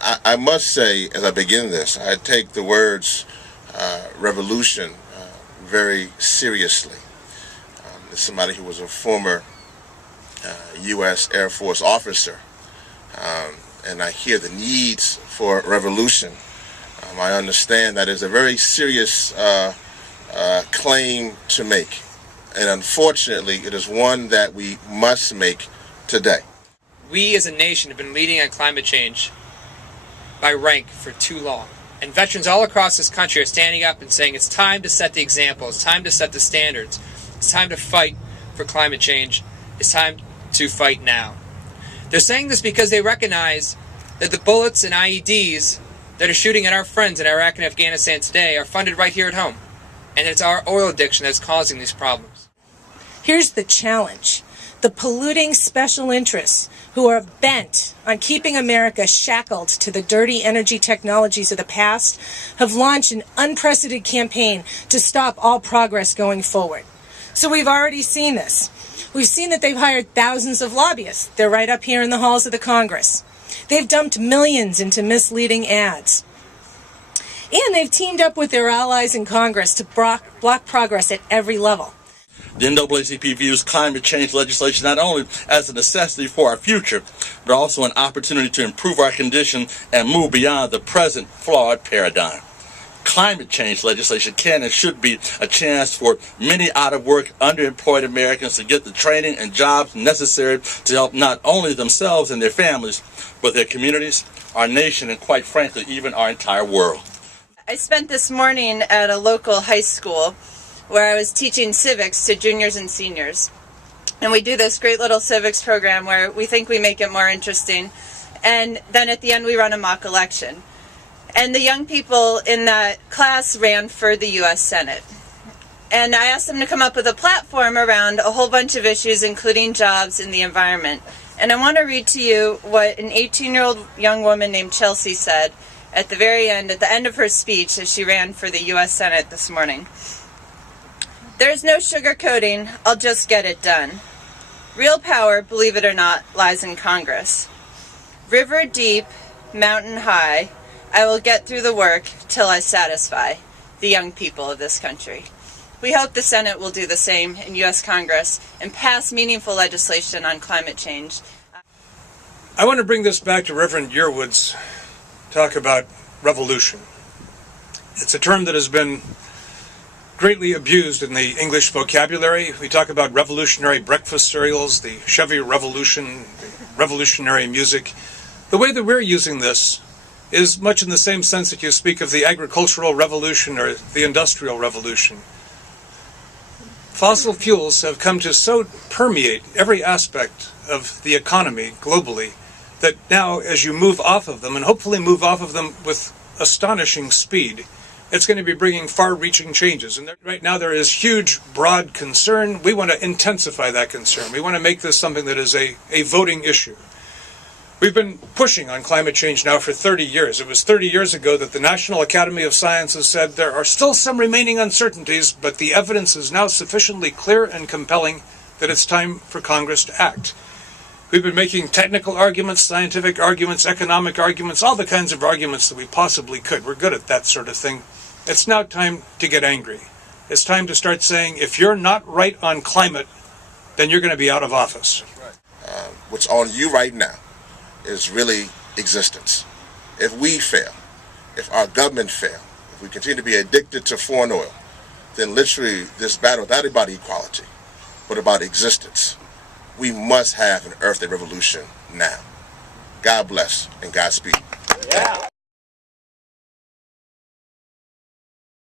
I must say, as I begin this, I take the words revolution very seriously. As somebody who was a former U.S. Air Force officer, and I hear the needs for revolution, I understand that is a very serious claim to make. And unfortunately, it is one that we must make today. We as a nation have been leading on climate change by rank for too long. And veterans all across this country are standing up and saying it's time to set the example, it's time to set the standards, it's time to fight for climate change, it's time to fight now. They're saying this because they recognize that the bullets and IEDs that are shooting at our friends in Iraq and Afghanistan today are funded right here at home. And it's our oil addiction that's causing these problems. Here's the challenge. The polluting special interests who are bent on keeping America shackled to the dirty energy technologies of the past have launched an unprecedented campaign to stop all progress going forward. So we've already seen this. We've seen that they've hired thousands of lobbyists. They're right up here in the halls of the Congress. They've dumped millions into misleading ads. And they've teamed up with their allies in Congress to block progress at every level. The NAACP views climate change legislation not only as a necessity for our future, but also an opportunity to improve our condition and move beyond the present flawed paradigm. Climate change legislation can and should be a chance for many out-of-work, underemployed Americans to get the training and jobs necessary to help not only themselves and their families, but their communities, our nation, and quite frankly, even our entire world. I spent this morning at a local high school where I was teaching civics to juniors and seniors. And we do this great little civics program where we think we make it more interesting. And then at the end we run a mock election. And the young people in that class ran for the U.S. Senate. And I asked them to come up with a platform around a whole bunch of issues, including jobs and the environment. And I want to read to you what an 18-year-old young woman named Chelsea said at the end of her speech as she ran for the U.S. Senate this morning. There's no sugarcoating, I'll just get it done. Real power, believe it or not, lies in Congress. River deep, mountain high, I will get through the work till I satisfy the young people of this country. We hope the Senate will do the same in U.S. Congress and pass meaningful legislation on climate change. I want to bring this back to Reverend Yearwood's talk about revolution. It's a term that has been greatly abused in the English vocabulary. We talk about revolutionary breakfast cereals, the Chevy Revolution, revolutionary music. The way that we're using this is much in the same sense that you speak of the agricultural revolution or the industrial revolution. Fossil fuels have come to so permeate every aspect of the economy globally that now as you move off of them, and hopefully move off of them with astonishing speed, it's going to be bringing far-reaching changes. And right now there is huge, broad concern. We want to intensify that concern. We want to make this something that is a voting issue. We've been pushing on climate change now for 30 years. It was 30 years ago that the National Academy of Sciences said there are still some remaining uncertainties, but the evidence is now sufficiently clear and compelling that it's time for Congress to act. We've been making technical arguments, scientific arguments, economic arguments, all the kinds of arguments that we possibly could. We're good at that sort of thing. It's now time to get angry. It's time to start saying, if you're not right on climate, then you're going to be out of office. What's on you right now is really existence. If we fail, if our government fail, if we continue to be addicted to foreign oil, then literally this battle is not about equality, but about existence. We must have an Earth Day revolution now. God bless and Godspeed. Yeah.